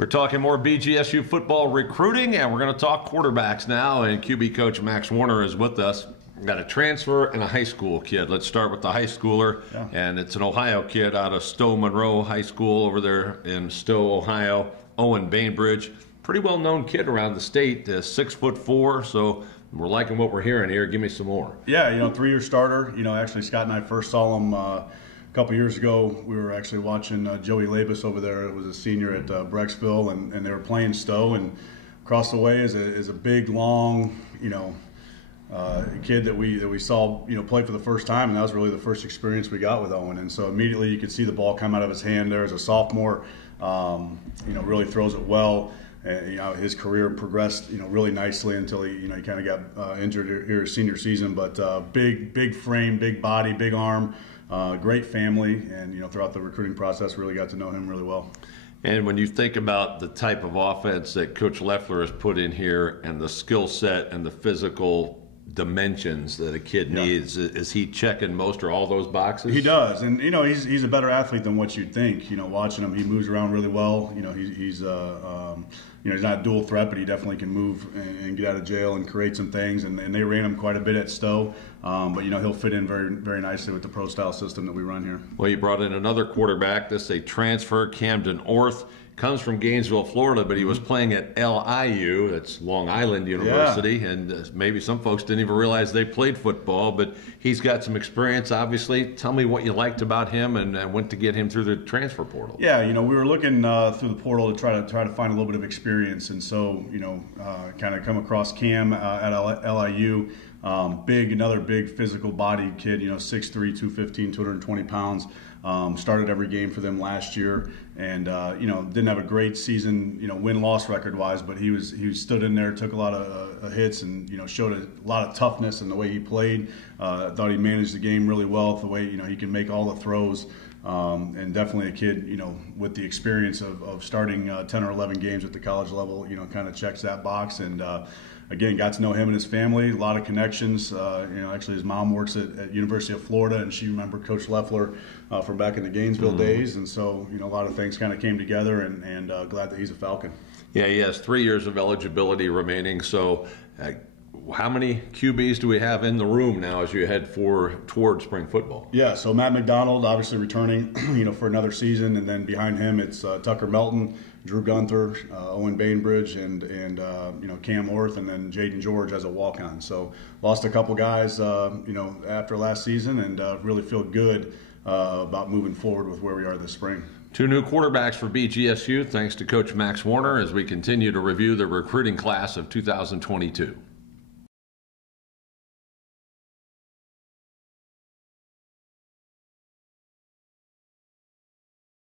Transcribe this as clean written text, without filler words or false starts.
We're talking more BGSU football recruiting, and we're going to talk quarterbacks now, and QB coach Max Warner is with us. We've got a transfer and a high school kid. Let's start with the high schooler, and it's an Ohio kid out of Stowe Monroe High School over there in Stowe, Ohio, Owen Bainbridge. Pretty well-known kid around the state, 6'4", so we're liking what we're hearing here. Give me some more. Yeah, 3-year starter. Actually Scott and I first saw him a couple years ago. We were actually watching Joey Labus over there. It was a senior at Brecksville, and they were playing Stowe, and across the way is a big, long, kid that we saw play for the first time, and that was really the first experience we got with Owen. And so immediately you could see the ball come out of his hand there as a sophomore. Really throws it well. And, his career progressed, really nicely until he kind of got injured here his senior season. But big frame, big body, big arm, great family, and throughout the recruiting process, really got to know him really well. And when you think about the type of offense that Coach Leffler has put in here, and the skill set and the physical dimensions that a kid needs, is he checking most or all those boxes? He does, and he's a better athlete than what you'd think. Watching him, he moves around really well. He's not a dual threat, but he definitely can move and get out of jail and create some things. And they ran him quite a bit at Stowe, but he'll fit in very, very nicely with the pro style system that we run here. Well, you brought in another quarterback. This is a transfer, Camden Orth. Comes from Gainesville, Florida, but he was playing at LIU, that's Long Island University, and maybe some folks didn't even realize they played football, but he's got some experience, obviously. Tell me what you liked about him and went to get him through the transfer portal. Yeah, we were looking through the portal to try to find a little bit of experience, and so, kind of come across Cam at LIU. Another big physical bodied kid, 6'3", 215, 220 pounds. Started every game for them last year, and didn't have a great season, win-loss record-wise, but he stood in there, took a lot of hits, and showed a lot of toughness in the way he played. Thought he managed the game really well, the way he can make all the throws, and definitely a kid with the experience of starting 10 or 11 games at the college level, kind of checks that box. And again, got to know him and his family, a lot of connections. Actually his mom works at University of Florida, and she remembered Coach Leffler from back in the Gainesville days. And so, a lot of things kind of came together, and glad that he's a Falcon. Yeah, he has 3 years of eligibility remaining. So how many QBs do we have in the room now as you head toward spring football? Yeah, so Matt McDonald obviously returning, for another season, and then behind him it's Tucker Melton, Drew Gunther, Owen Bainbridge, and Cam Orth, and then Jaden George as a walk-on. So lost a couple guys, after last season, and really feel good about moving forward with where we are this spring. 2 new quarterbacks for BGSU, thanks to Coach Max Warner, as we continue to review the recruiting class of 2022.